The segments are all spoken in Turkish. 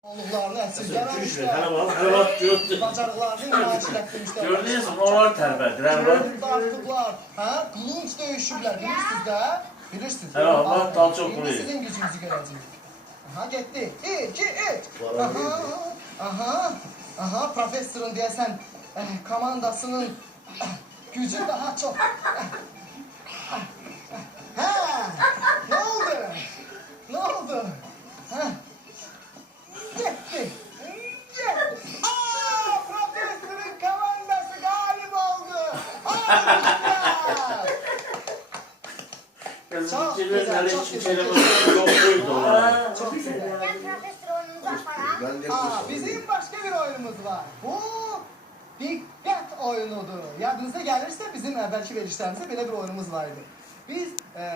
Oğullarını əsirgələmişlər. Düşmür, hələ bax, gördü. Bacarıqlarını nümayiş etdirmişlər. Gördünüzmü, onlar tərpədir, hələ bax. Dartıblar, qılınc döyüşüblər, bilirsiniz də? Bilirsiniz. Hələ bax, dal çox bunu. İndi sizin gücünüzü görəcəyik. Aha, getdi. 2, 3. Aha, professorun deyəsən komandasının gücü daha çox. Hə, nə oldu? Nə oldu? Hə? Gitti. Profesörün komandası galip oldu. Alkışlar. Çok güzel, çok güzel. Yoxduydu onlar. Çok güzel. Ben profesör oyunumuzu yaparım. Bizim başka bir oyunumuz var. Bu dikkat oyunudur. Yadınıza gelirse bizim evvelki verişlerimizde böyle bir oyunumuz vardı. Biz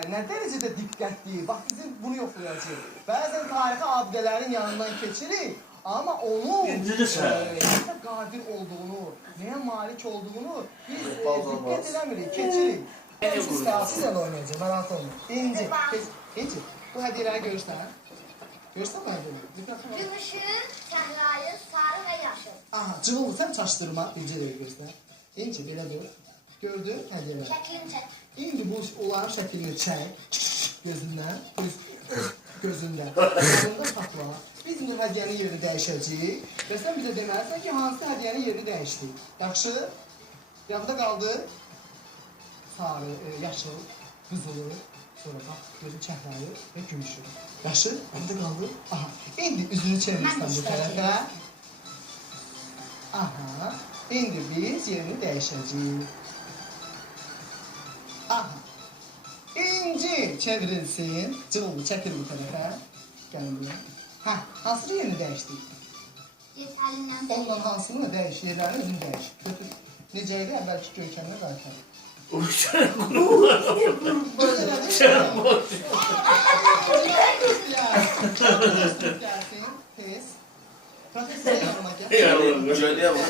ne derecede dikkatli, bak bizim bunu yoklayacağız. Bazen tarihi abidelerin yanından geçirik ama onu ne kadir olduğunu, neye malik olduğunu biz dikkat edemirik, geçirik. Siz de oynayacağım, merak olmayın. İnci, bu hediyeleri görürsen. Görürsen mi hediyeleri? Gümüşün, səhrayı, sarı və yaşıl. Aha, cıvıl sen çaştırma, İnci de göster. İnci, belə dur. Gördün hediyeleri. Şəklini çək. İndi bu onların şəklini çək, gözündən, gözündən, gözündən tapla. Biz indi hədiyyənin yerini dəyişəcəyik və sən bizə deməlisən ki, hansı hədiyyənin yerini dəyişdik. Yaxşı, yadda qaldı sarı, yaşıl, qızılı, sonra bax, gözün çəhrayı və gümüşü. Yaxşı, yadda qaldı. Aha, indi üzünü çevirsən bu tərəfə. Aha, indi biz yerini dəyişəcəyik. Aha. İnci çevrilsin. Cıvıl çekil bu tarafa. Gelin buraya. Ha, hansı yerini değiştik? Yetəlindən Ondan hansını değiş, yerlerini özün değiş. Götür. Necəydi əvvəlki görkəmlə qaytar. Böyle Gelsin. Pes. Profesör yanıma gel. Gördüyə bax.